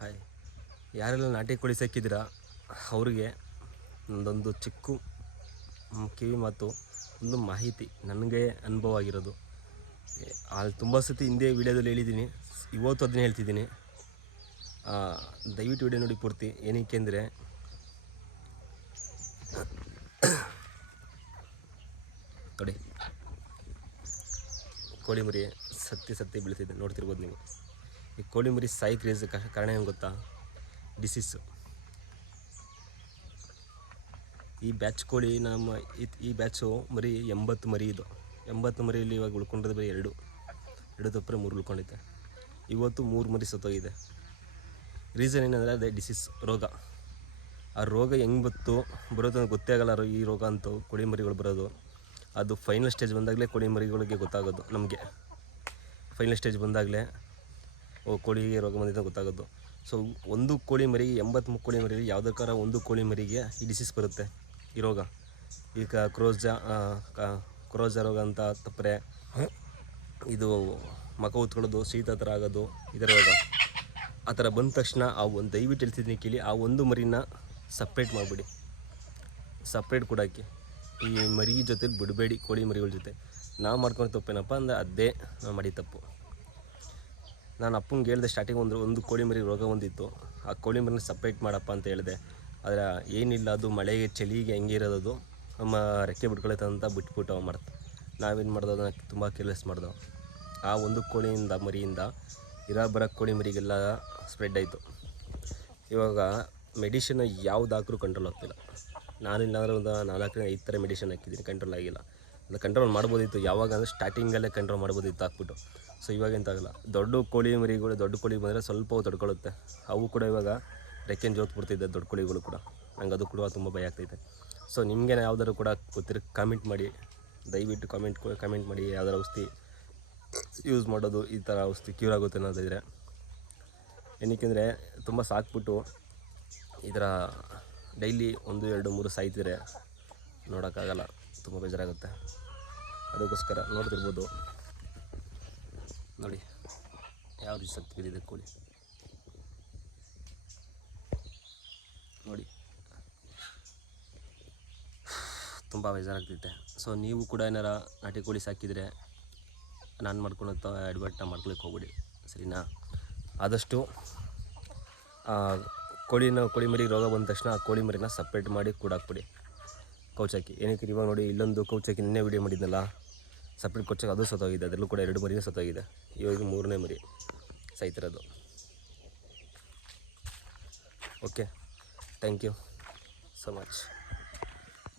Hi, ಯಾರೆಲ್ಲ ನಾಟಿ ಕೋಳಿ ಸಾಕಿದ್ದೀರಾ ಅವ್ರಿಗೆ ಒಂದೊಂದು ಚಿಕ್ಕ ಕಿವಿ ಮಾತು, ಒಂದು ಮಾಹಿತಿ ನನಗೆ ಅನುಭವ ಆಗಿರೋದು. ಅಲ್ಲಿ ತುಂಬ ಸತಿ ಹಿಂದೆ ವೀಡಿಯೋದಲ್ಲಿ ಹೇಳಿದ್ದೀನಿ, ಇವತ್ತು ಅದನ್ನೇ ಹೇಳ್ತಿದ್ದೀನಿ. ದಯವಿಟ್ಟು ವೀಡಿಯೋ ನೋಡಿ ಪೂರ್ತಿ. ಏನಕ್ಕೆ ಅಂದರೆ ನೋಡಿ, ಕೋಳಿ ಮರಿ ಸತ್ತಿ ಬೀಳ್ತಿದೆ, ನೋಡ್ತಿರ್ಬೋದು ನೀವು. ಈ ಕೋಳಿ ಮರಿ ಸಾಯಿ ಕ್ರೇಜ್ ಕಾರಣ ಏನು ಗೊತ್ತಾ? ಡಿಸೀಸು. ಈ ಬ್ಯಾಚ್ ಕೋಳಿ ಈ ಬ್ಯಾಚು ಮರಿ 80 ಮರಿ ಇದು. 80 ಮರಿಯಲ್ಲಿ ಇವಾಗ ಉಳ್ಕೊಂಡಿದ್ದು ಬರೀ ಎರಡು ತಪ್ಪರೆ 3 ಉಳ್ಕೊಂಡಿದ್ದೆ. ಇವತ್ತು 3 ಮರಿ ಸತ್ತೋಗಿದೆ. ರೀಸನ್ ಏನಂದರೆ ಅದೇ ಡಿಸೀಸ್, ರೋಗ. ಆ ರೋಗ ಹೆಂಗೆ ಬರೋದು ಗೊತ್ತೇ ಆಗಲ್ಲ. ಈ ರೋಗ ಅಂತೂ ಕೋಳಿ ಮರಿಗಳು ಬರೋದು ಅದು ಫೈನಲ್ ಸ್ಟೇಜ್ ಬಂದಾಗಲೇ ಕೋಳಿ ಮರಿಗಳಿಗೆ ಗೊತ್ತಾಗೋದು. ನಮಗೆ ಫೈನಲ್ ಸ್ಟೇಜ್ ಬಂದಾಗಲೇ ಕೋಳಿಗೆ ರೋಗ ಬಂದಿದ್ದ ಗೊತ್ತಾಗೋದು. ಸೊ ಒಂದು ಕೋಳಿ ಮರಿಗೆ 83 ಕೋಳಿ ಮರಿಗೆ ಯಾವುದಕ್ಕಾರ ಒಂದು ಕೋಳಿ ಮರಿಗೆ ಈ ಡಿಸೀಸ್ ಬರುತ್ತೆ, ಈ ರೋಗ. ಈಗ ಕ್ರೋಜಾ ರೋಗ ಅಂತ ತಪ್ಪರೆ, ಇದು ಮಕ ಉತ್ಕೊಳ್ಳೋದು, ಶೀತ ಥರ ಆಗೋದು, ಇದರ ರೋಗ. ಆ ಥರ ಬಂದ ತಕ್ಷಣ ದಯವಿಟ್ಟು ಹೇಳ್ತಿದ್ದೀನಿ ಕೇಳಿ, ಆ ಒಂದು ಮರಿನ ಸಪ್ರೇಟ್ ಮಾಡಿಬಿಡಿ. ಸಪ್ರೇಟ್ ಕೊಡೋಕ್ಕೆ ಈ ಮರಿ ಜೊತೆ ಬಿಡಬೇಡಿ. ಕೋಳಿ ಮರಿಗಳ ಜೊತೆ ನಾವು ಮಾಡ್ಕೊಂಡು ತಪ್ಪೇನಪ್ಪ ಅಂದರೆ ಅದೇ ನಾವು ಮಾಡಿ ತಪ್ಪು. ನಾನು ಅಪ್ಪಂಗೆ ಹೇಳಿದೆ ಸ್ಟಾರ್ಟಿಂಗ್, ಒಂದು ಕೋಳಿ ಮರಿ ರೋಗ ಹೊಂದಿತ್ತು, ಆ ಕೋಳಿ ಮರಿನ ಸಪ್ರೇಟ್ ಮಾಡಪ್ಪ ಅಂತ ಹೇಳಿದೆ. ಆದರೆ ಏನಿಲ್ಲ, ಅದು ಮಳೆಗೆ ಚಳಿಗೆ ಹೆಂಗೆ ಇರೋದು, ನಮ್ಮ ರೆಕ್ಕೆ ಬಿಟ್ಕೊಳತ್ತೆ ಅಂತ ಬಿಟ್ಬಿಟ್ಟು ಮಾಡ್ತು. ನಾವೇನು ಮಾಡ್ದೋ ಅದನ್ನು ತುಂಬ ಕೇರ್ಲೆಸ್ ಮಾಡ್ದೋ. ಆ ಒಂದು ಮರಿಯಿಂದ ಬರೋ ಕೋಳಿ ಮರಿಗೆಲ್ಲ ಸ್ಪ್ರೆಡ್ ಆಯಿತು. ಇವಾಗ ಮೆಡಿಷನ್ ಯಾವ್ದು ಹಾಕಿದ್ರೂ ಕಂಟ್ರೋಲ್ ಆಗ್ತಿಲ್ಲ. ನಾನಿಲ್ಲಾಂದರೆ ಒಂದು 4-5 ಥರ ಮೆಡಿಷನ್ ಹಾಕಿದ್ದೀನಿ, ಕಂಟ್ರೋಲ್ ಆಗಿಲ್ಲ. ಅದು ಕಂಟ್ರೋಲ್ ಮಾಡ್ಬೋದಿತ್ತು. ಯಾವಾಗ ಅಂದರೆ ಸ್ಟಾರ್ಟಿಂಗಲ್ಲೇ ಕಂಟ್ರೋಲ್ ಮಾಡ್ಬೋದಿತ್ತು ಹಾಕ್ಬಿಟ್ಟು. ಸೊ ಇವಾಗ ಎಂತಾಗಲ್ಲ. ದೊಡ್ಡ ಕೋಳಿ ಮರಿಗಳು, ದೊಡ್ಡ ಕೋಳಿ ಬಂದರೆ ಸ್ವಲ್ಪ ತಡ್ಕೊಳ್ಳುತ್ತೆ. ಅವು ಕೂಡ ಇವಾಗ ರೆಕ್ಕೆನ ಜೋತ್ಬಿಡ್ತಿದ್ದೆ, ದೊಡ್ಡ ಕೋಳಿಗಳು ಕೂಡ. ನಂಗೆ ಅದು ಕೂಡ ತುಂಬ ಭಯ ಆಗ್ತೈತೆ. ಸೊ ನಿಮಗೆ ಯಾವ್ದಾದ್ರು ಕೂಡ ಗೊತ್ತಿರೋ ಕಾಮೆಂಟ್ ಮಾಡಿ, ದಯವಿಟ್ಟು ಕಾಮೆಂಟ್ ಮಾಡಿ. ಯಾವ್ದಾರು ಔಷಧಿ ಯೂಸ್ ಮಾಡೋದು, ಈ ಥರ ಔಷಧಿ ಕ್ಯೂರ್ ಆಗುತ್ತೆ ಅನ್ನೋದಿದ್ರೆ. ಏನಕ್ಕೆಂದರೆ ತುಂಬ ಸಾಕ್ಬಿಟ್ಟು ಈ ಥರ ಡೈಲಿ 1, 2, 3 ಸಾಯ್ತಿದ್ರೆ ನೋಡೋಕ್ಕಾಗಲ್ಲ, ತುಂಬ ಬೇಜಾರಾಗುತ್ತೆ. ಅದಕ್ಕೋಸ್ಕರ ನೋಡ್ತಿರ್ಬೋದು ನೋಡಿ ಯಾವ ರೀತಿ ಸತ್ತು ಬಿದ್ದಿದೆ ಕೋಳಿ ನೋಡಿ, ತುಂಬ ಬೇಜಾರಾಗ್ತೈತೆ. ಸೊ ನೀವು ಕೂಡ ಏನಾರ ನಾಟಿ ಕೋಳಿ ಸಾಕಿದರೆ ನಾನು ಮಾಡ್ಕೊಳೋ ಅಡ್ವರ್ಟ್ನ ಮಾಡ್ಕೊಳಕ್ಕೆ ಹೋಗ್ಬಿಡಿ, ಸರಿನಾ? ಆದಷ್ಟು ಕೋಳಿ ಮರಿ ರೋಗ ಬಂದ ತಕ್ಷಣ ಆ ಕೋಳಿ ಮರಿನ ಸಪ್ರೇಟ್ ಮಾಡಿ ಕೂಡಾಕ್ಬಿಡಿ, ಕೌಚಾಕಿ. ಏನಕ್ಕೆ ಇವಾಗ ನೋಡಿ, ಇಲ್ಲೊಂದು ಕೌಚಾಕಿ ನಿನ್ನೆ ವೀಡಿಯೋ ಮಾಡಿದ್ನಲ್ಲ, ಸಪ್ರೇಟ್ ಕೌಚಾಕಿ, ಅದು ಸತ್ತೋಗಿದೆ. ಅದರಲ್ಲೂ ಕೂಡ 2 ಮರಿನೂ ಸತ್ತೋಗಿದೆ. ಇವಾಗ 3ನೇ ಮರಿ ಸಾಯ್ತಿರೋದು. Okay, thank you so much.